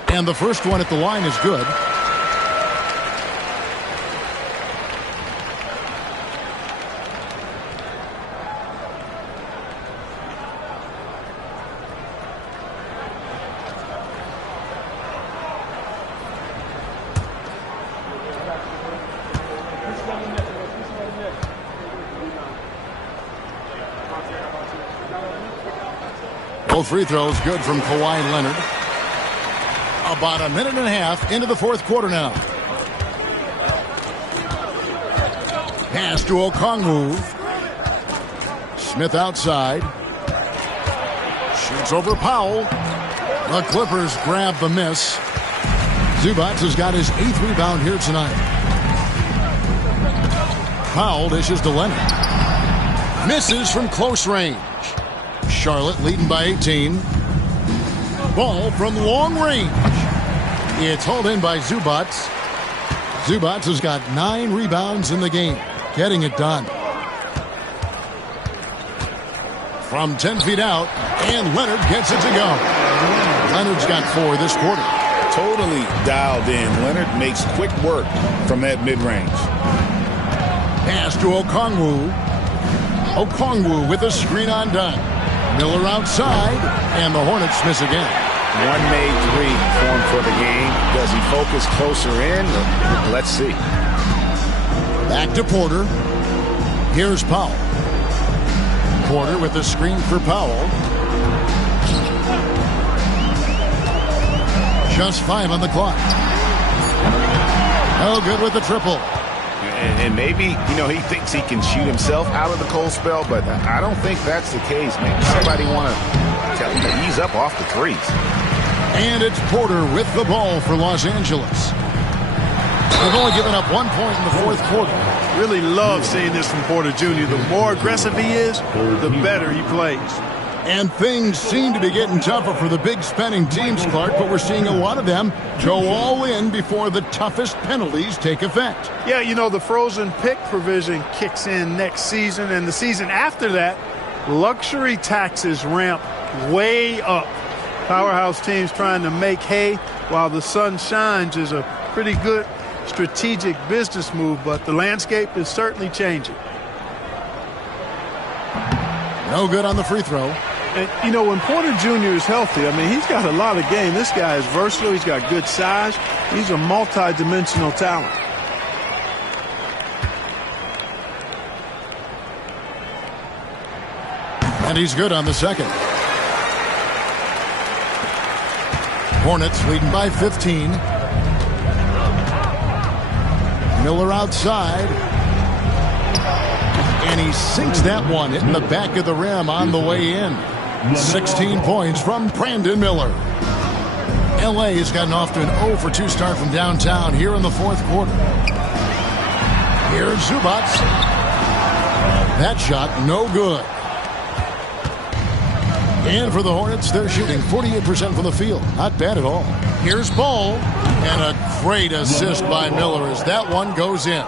And the first one at the line is good. Both free throws good from Kawhi Leonard. About a minute and a half into the 4th quarter now. Pass to Okongwu. Smith outside. Shoots over Powell. The Clippers grab the miss. Zubac has got his 8th rebound here tonight. Powell dishes to Leonard. Misses from close range. Charlotte leading by 18. Ball from long range. It's hauled in by Zubac. Zubac has got 9 rebounds in the game, getting it done. From 10 feet out, and Leonard gets it to go. Leonard's got 4 this quarter. Totally dialed in. Leonard makes quick work from that mid-range. Pass to Okongwu. Okongwu with a screen on Dunn. Miller outside, and the Hornets miss again. One made 3 for him for the game. Does he focus closer in? Let's see. Back to Porter. Here's Powell. Porter with the screen for Powell. Just 5 on the clock. No good with the triple. And maybe, he thinks he can shoot himself out of the cold spell, but I don't think that's the case. Maybe somebody want to tell him to ease up off the threes. And it's Porter with the ball for Los Angeles. They've only given up 1 point in the fourth quarter. Really love seeing this from Porter Jr. The more aggressive he is, the better he plays. And things seem to be getting tougher for the big spending teams, Clark, but we're seeing a lot of them go all in before the toughest penalties take effect. Yeah, the frozen pick provision kicks in next season, and the season after that, luxury taxes ramp way up. Powerhouse teams trying to make hay while the sun shines is a pretty good strategic business move, but the landscape is certainly changing. No good on the free throw. And, when Porter Jr. is healthy, he's got a lot of game. This guy is versatile. He's got good size. He's a multi-dimensional talent. And he's good on the second. Hornets leading by 15. Miller outside. And he sinks that one, hitting the back of the rim on the way in. 16 points from Brandon Miller. L.A. has gotten off to an 0-for-2 start from downtown here in the fourth quarter. Here's Zubac. That shot, no good. And for the Hornets, they're shooting 48% from the field. Not bad at all. Here's Ball. And a great assist by Miller as that one goes in.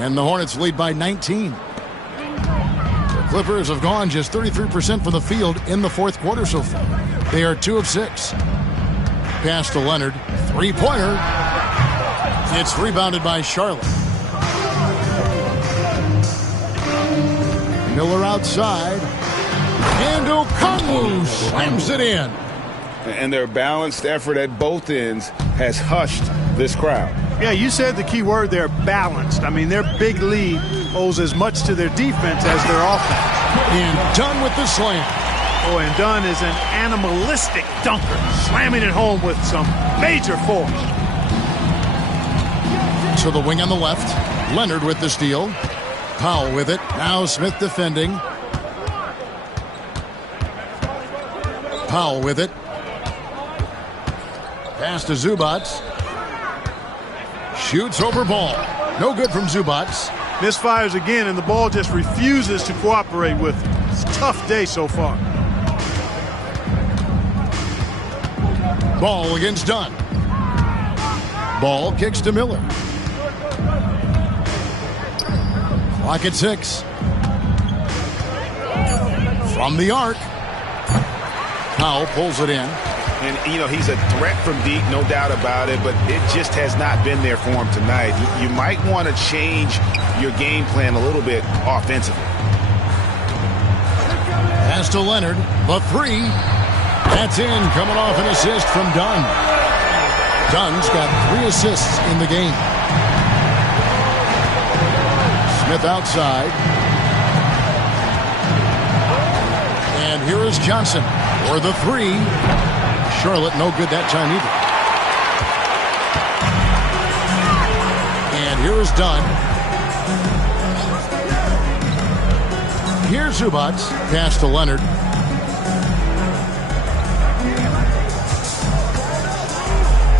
And the Hornets lead by 19. The Clippers have gone just 33% from the field in the fourth quarter so far. They are 2 of 6. Pass to Leonard. 3-pointer. It's rebounded by Charlotte. Miller outside. And Okongwu slams it in. And their balanced effort at both ends has hushed this crowd. Yeah, you said the key word there, balanced. Their big lead owes as much to their defense as their offense. And Dunn with the slam. Oh, and Dunn is an animalistic dunker, slamming it home with some major force. To the wing on the left. Leonard with the steal. Powell with it. Now Smith defending. Powell with it. Pass to Zubac. Shoots over Ball. No good from Zubac. Misfires again, and the ball just refuses to cooperate with him. It's a tough day so far. Ball against Dunn. Ball kicks to Miller. Clock at 6. From the arc. Powell pulls it in. And, he's a threat from deep, no doubt about it, but it just has not been there for him tonight. You might want to change your game plan a little bit offensively. Pass to Leonard. The 3. That's in, coming off an assist from Dunn. Dunn's got 3 assists in the game. Smith outside. And here is Johnson for the 3. Charlotte no good that time either. And here is Dunn. Here's Zubac. Pass to Leonard.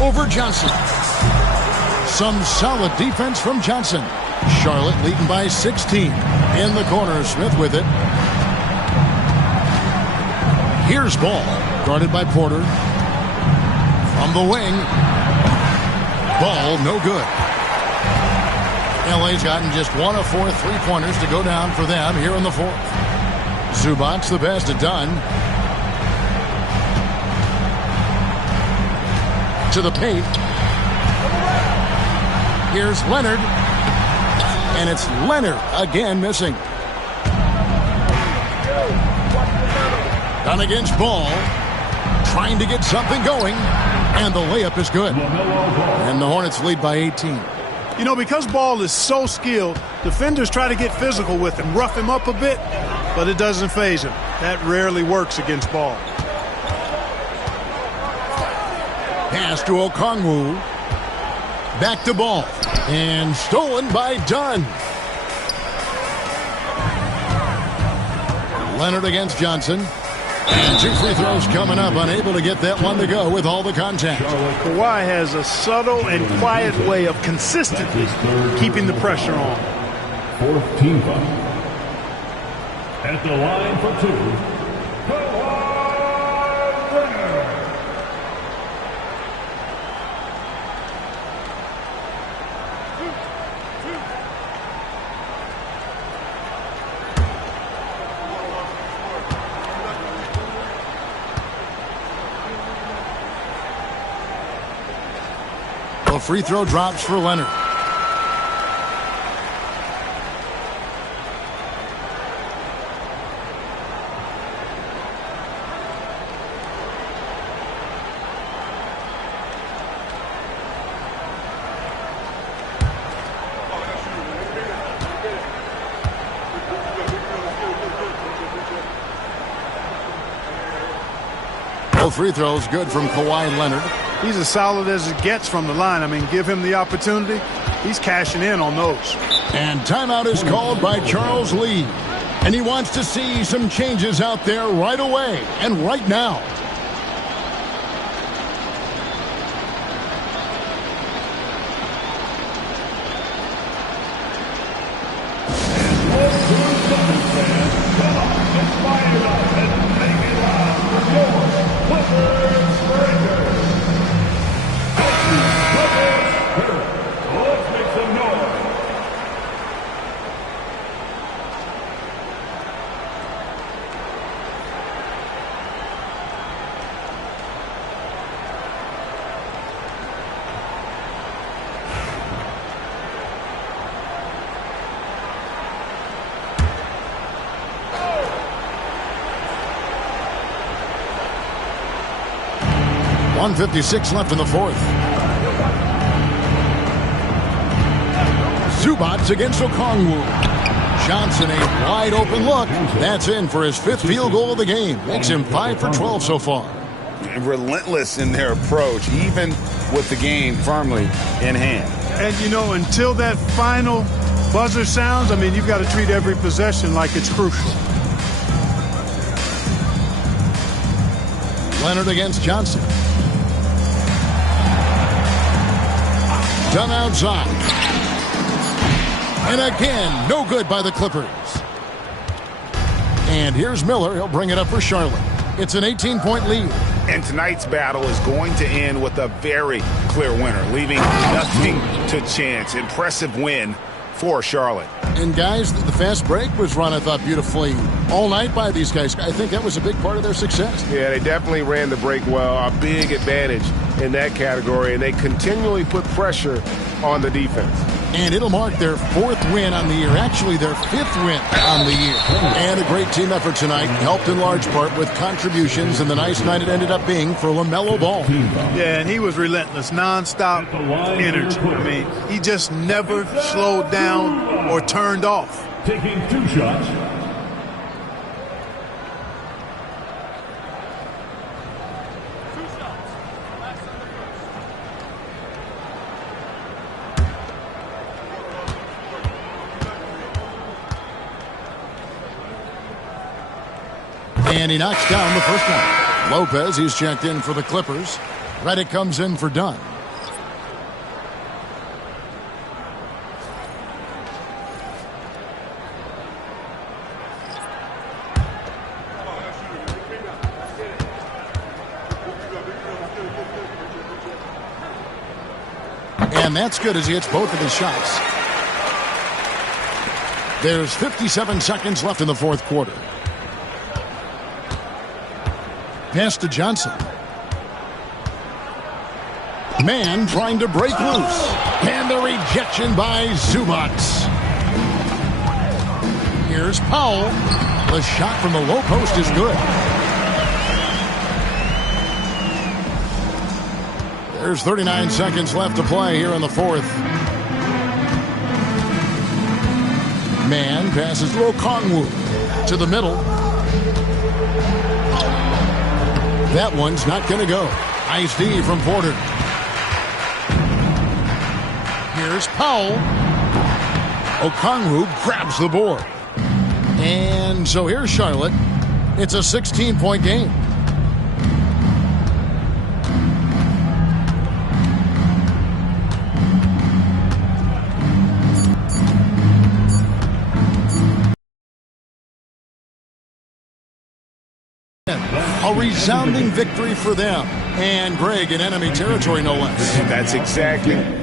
Over Johnson. Some solid defense from Johnson. Charlotte leading by 16. In the corner, Smith with it. Here's Ball. Guarded by Porter. From the wing. Ball no good. LA's gotten just 1 of 4 3-pointers to go down for them here in the fourth. Zubac the pass to Dunn. To the paint. Here's Leonard. And it's Leonard again missing. Dunn against Ball. Trying to get something going. And the layup is good. And the Hornets lead by 18. You know, because Ball is so skilled, defenders try to get physical with him, rough him up a bit, but it doesn't faze him. That rarely works against Ball. Pass to Okongwu. Back to Ball. And stolen by Dunn. Leonard against Johnson. And 2 free throws coming up. Unable to get that one to go with all the contact. Kawhi has a subtle and quiet way of consistently keeping the pressure on. Fourth team foul. At the line for 2, Kawhi Leonard. A free throw drops for Leonard. Both free throws good from Kawhi Leonard. He's as solid as it gets from the line. I mean, give him the opportunity. He's cashing in on those. And timeout is called by Charles Lee. And he wants to see some changes out there right away and right now. .156 left in the fourth. Zubac against Okongwu. Johnson, a wide open look. That's in for his 5th field goal of the game. Makes him 5 for 12 so far. Relentless in their approach, even with the game firmly in hand. And, you know, until that final buzzer sounds, I mean, you've got to treat every possession like it's crucial. Leonard against Johnson. Done outside. And again, no good by the Clippers. And here's Miller. He'll bring it up for Charlotte. It's an 18-point lead. And tonight's battle is going to end with a very clear winner, leaving nothing to chance. Impressive win for Charlotte. And guys, the fast break was run, I thought, beautifully all night by these guys. I think that was a big part of their success. Yeah, they definitely ran the break well. A big advantage in that category, and they continually put pressure on the defense. And it'll mark their 4th win on the year, actually their 5th win on the year. And a great team effort tonight, helped in large part with contributions, and the nice night it ended up being for LaMelo Ball. Yeah, and he was relentless, nonstop energy. I mean, he just never slowed down or turned off. Taking 2 shots. And he knocks down the first one. Lopez, he's checked in for the Clippers. Reddick comes in for Dunn. And that's good as he hits both of his shots. There's 57 seconds left in the fourth quarter. Pass to Johnson. Man trying to break loose. And the rejection by Zubac. Here's Powell. The shot from the low post is good. There's 39 seconds left to play here in the fourth. Man passes Okongwu to the middle. That one's not going to go. Nice D from Porter. Here's Powell. Okongwu grabs the board. And so here's Charlotte. It's a 16-point game. A resounding victory for them. And Greg in enemy territory, no less. That's exactly